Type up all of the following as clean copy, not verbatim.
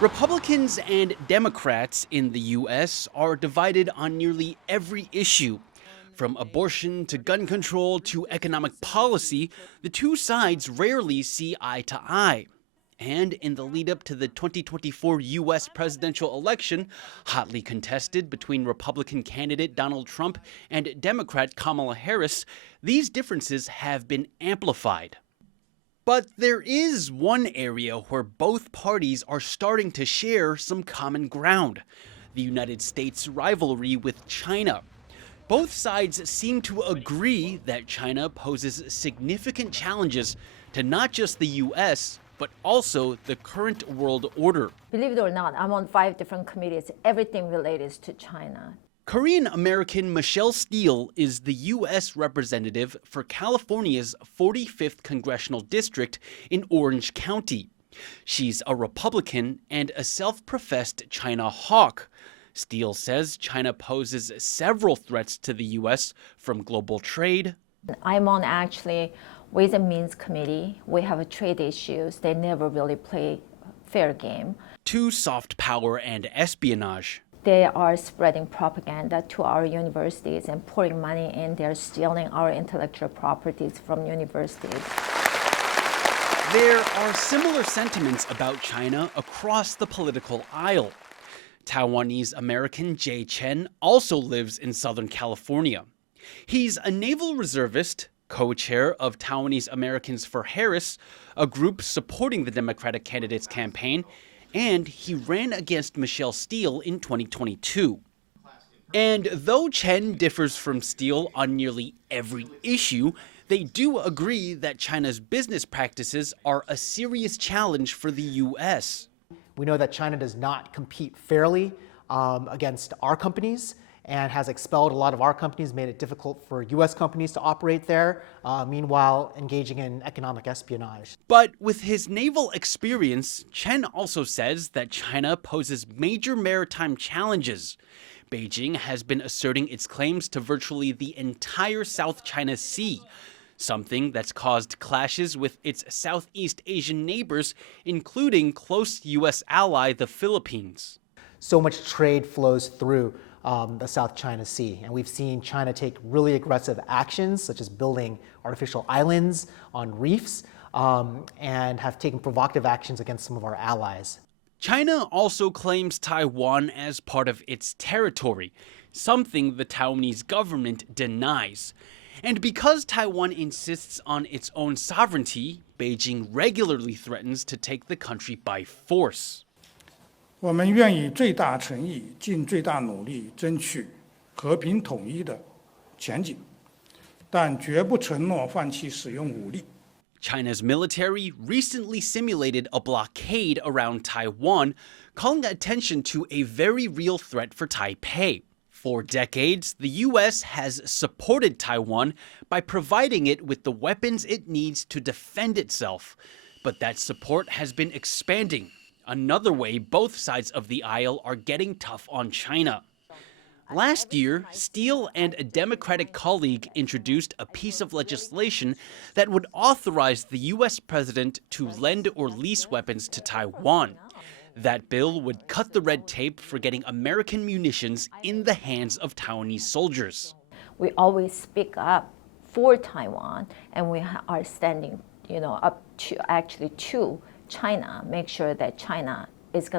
Republicans and Democrats in the U.S. are divided on nearly every issue. From abortion to gun control to economic policy, the two sides rarely see eye to eye. And in the lead up to the 2024 U.S. presidential election, hotly contested between Republican candidate Donald Trump and Democrat Kamala Harris, these differences have been amplified. But there is one area where both parties are starting to share some common ground: the United States' rivalry with China. Both sides seem to agree that China poses significant challenges to not just the U.S., but also the current world order. Believe it or not, I'm on 5 different committees, everything related to China. Korean-American Michelle Steele is the U.S. representative for California's 45th Congressional District in Orange County. She's a Republican and a self-professed China hawk. Steele says China poses several threats to the U.S. from global trade. I'm on actually Ways and Means Committee. We have trade issues. They never really play fair game. To soft power and espionage. They are spreading propaganda to our universities and pouring money in. They're stealing our intellectual properties from universities. There are similar sentiments about China across the political aisle. Taiwanese American Jay Chen also lives in Southern California. He's a naval reservist, co-chair of Taiwanese Americans for Harris, a group supporting the Democratic candidate's campaign, and he ran against Michelle Steele in 2022. And though Chen differs from Steele on nearly every issue, they do agree that China's business practices are a serious challenge for the U.S. We know that China does not compete fairly against our companies and has expelled a lot of our companies, made it difficult for U.S. companies to operate there, meanwhile engaging in economic espionage. But with his naval experience, Chen also says that China poses major maritime challenges. Beijing has been asserting its claims to virtually the entire South China Sea, something that's caused clashes with its Southeast Asian neighbors, including close U.S. ally the Philippines. So much trade flows through the South China Sea, and we've seen China take really aggressive actions, such as building artificial islands on reefs, and have taken provocative actions against some of our allies. China also claims Taiwan as part of its territory, something the Taiwanese government denies. And because Taiwan insists on its own sovereignty, Beijing regularly threatens to take the country by force. 我们愿以最大诚意、尽最大努力争取和平统一的前景，但绝不承诺放弃使用武力。 China's military recently simulated a blockade around Taiwan, calling attention to a very real threat for Taipei. For decades, the U.S. has supported Taiwan by providing it with the weapons it needs to defend itself. But that support has been expanding. Another way both sides of the aisle are getting tough on China. Last year, Steele and a Democratic colleague introduced a piece of legislation that would authorize the U.S. president to lend or lease weapons to Taiwan. That bill would cut the red tape for getting American munitions in the hands of Taiwanese soldiers. We always speak up for Taiwan, and we are standing, up to China, make sure that China is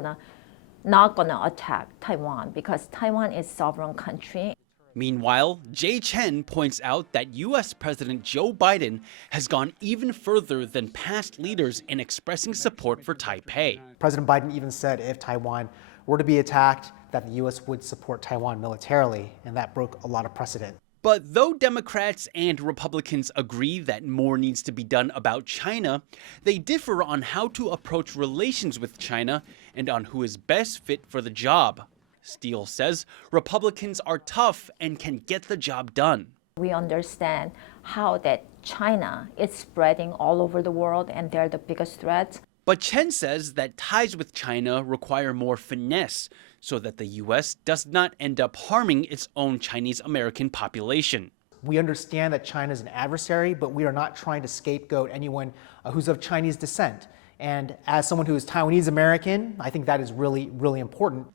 not gonna attack Taiwan, because Taiwan is a sovereign country. Meanwhile, Jay Chen points out that U.S. President Joe Biden has gone even further than past leaders in expressing support for Taipei. President Biden even said if Taiwan were to be attacked, that the U.S. would support Taiwan militarily, and that broke a lot of precedent. But though Democrats and Republicans agree that more needs to be done about China, they differ on how to approach relations with China and on who is best fit for the job. Steele says Republicans are tough and can get the job done. We understand how that China is spreading all over the world, and they're the biggest threats. But Chen says that ties with China require more finesse so that the U.S. does not end up harming its own Chinese-American population. We understand that China is an adversary, but we are not trying to scapegoat anyone who's of Chinese descent. And as someone who is Taiwanese American, I think that is really, really important.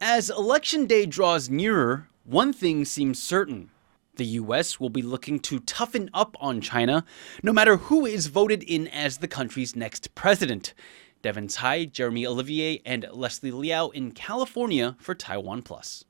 As Election Day draws nearer, one thing seems certain. The US will be looking to toughen up on China, no matter who is voted in as the country's next president. Devin, Tsai, Jeremy, Olivier, and Leslie Liao in California for TaiwanPlus.